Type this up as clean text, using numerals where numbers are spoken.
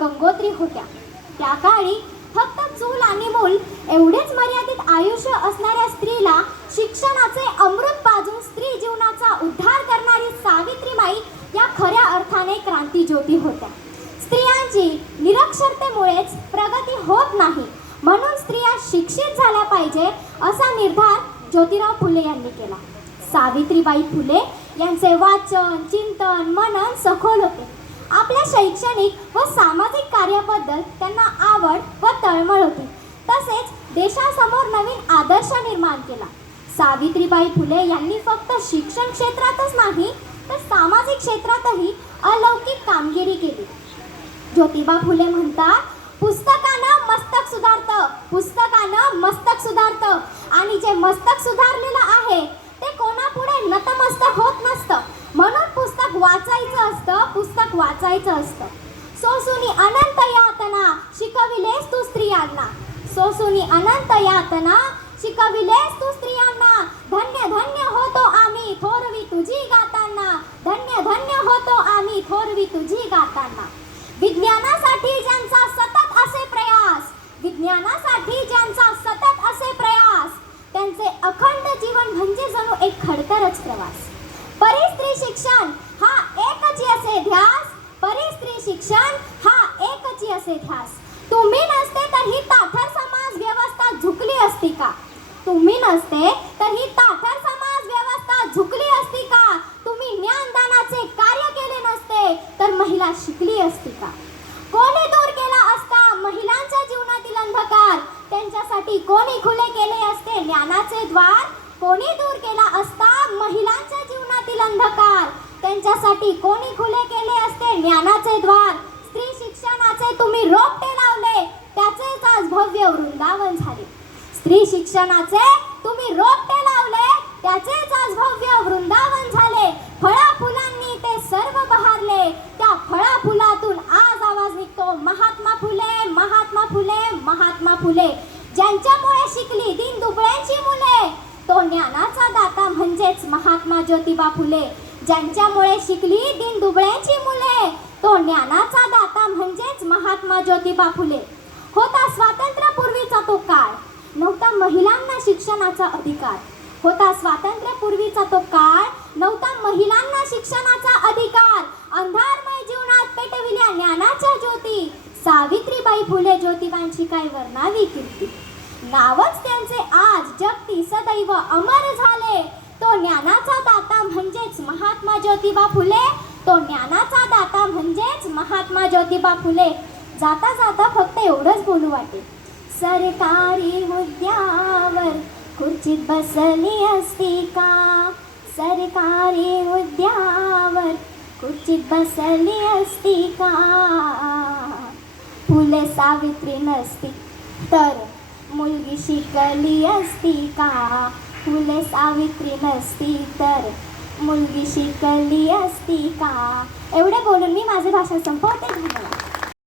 गंगोत्री होत्या. त्या काळी फक्त चूल आणि मूल एवढेच मर्यादित आयुष्य असणाऱ्या स्त्रीला शिक्षणाचे अमृत पाजून स्त्री जीवनाचा उद्धार करणारी सावित्रीबाई या खऱ्या अर्थाने क्रांतिज्योती होत्या. स्त्रियांची निरक्षरतेमुळेच प्रगती होत नाही, म्हणून स्त्रिया शिक्षित झाल्या पाहिजे असा निर्धार ज्योतिराव फुले यांनी केला. सावित्रीबाई फुले यांचे वाचन, चिंतन, मनन सखोल होते. आपल्या शैक्षणिक व सामाजिक कार्याबद्दल त्यांना आवड व तळमळ होती. तसेच देशासमोर नवीन आदर्श निर्माण केला. सावित्रीबाई फुले यांनी फक्त शिक्षण क्षेत्रातच नाही तर सामाजिक क्षेत्रातही अलौकिक कामगिरी केली. ज्योतिबा फुले म्हणतात, पुस्तकानं मस्तक सुधारतं, पुस्तकानं मस्तक सुधारतं, आणि जे मस्तक सुधारलेलं आहे ते कोणापुढे नतमस्तक होत नसतं. म्हणून पुस्तक वाचायचं असतं, पुस्तक वाचायचं असतं. सोसुनी अनंत यातना शिकविलेस तू स्त्रियांना, सोसुनी अनंत यातना शिकविलेस तू स्त्रियांना, धन्य धन्य होतो आम्ही थोरवी तुझी गाताना, धन्य धन्य होतो आम्ही थोरवी तुझी गाताना. विज्ञानासाठी ज्यांचा सतत असे प्रयास, विज्ञानासाठी ज्यांचा सतत असे प्रयास, त्यांचे अखंड जीवन म्हणजे जणू एक खडतरच प्रवास. परिस्त्री शिक्षण हा एकच असे ध्यास, परिस्त्री शिक्षण हा एकच असे ध्यास. तुम्ही नसते तर ही ताठर समाज व्यवस्था झुकली असती का? तुम्ही नसते तर ही ताठर समाज व्यवस्था झुकली असती का? तुम्ही ज्ञानदानाचे कार्य केले नसते तर महिला शिकली असती का? कोणी दूर केला असता महिलांच्या जीवनातील अंधकार, त्यांच्यासाठी कोणी खुले केले असते ज्ञानाचे द्वार? कोणी दूर केला असता महिलांच्या जीवनातील अंधकार, त्यांच्यासाठी कोणी खुले केले असते ज्ञानाचे द्वार? स्त्री शिक्षणाचे तुम्ही रोपटे लावले, त्याचेच आज भव्य वृंदावन झाले. स्त्री शिक्षणाचे तुम्ही रोपटे लावले, त्याचेच आज भव्य वृंदावन झाले. फळा फुलांनी ते सर्व बहारले, त्या फळा फुलातून आज आवाज निघतो महात्मा फुले, महात्मा फुले, महात्मा फुले. ज्यांच्यामुळे शिकली दीन दुबळ्यांची मुले, तो ज्ञानाचा दाता म्हणजेच महात्मा ज्योतिबा फुले. ज्यांच्यामुळे शिकली दीन दुबळ्यांची मुले, तो ज्ञानाचा दाता म्हणजेच महात्मा ज्योतिबा फुले. होता स्वातंत्र्यापूर्वीचा तो काळ, नव्हता महिलांना शिक्षणाचा अधिकार. होता स्वातंत्र्यापूर्वीचा तो काळ, नव्हता महिलांना शिक्षणाचा अधिकार. अंधारमय जीवनात पेटविल्या ज्ञानाच्या ज्योती, सावित्रीबाई फुले ज्योतिबांची काय वर्णावी कीर्ती. नावच त्यांचे आज जगती सदैव अमर झाले. तो ज्ञानाचा दाता म्हणजेच महात्मा ज्योतिबा फुले, तो ज्ञानाचा दाता म्हणजेच महात्मा ज्योतिबा फुले. जाता जाता फक्त एवढंच बोलू वाटे, सरकारी हुद्द्यावर खुर्चीत बसली असती का? सरकारी हुद्द्यावर खुर्चीत बसली असती का? फुले सावित्री नसती तर मुलगी शिकली असती का? फुले सावित्री नसती तर मुलगी शिकली असती का? एवढे बोलून मी माझे भाषण संपवते. धन्यवाद.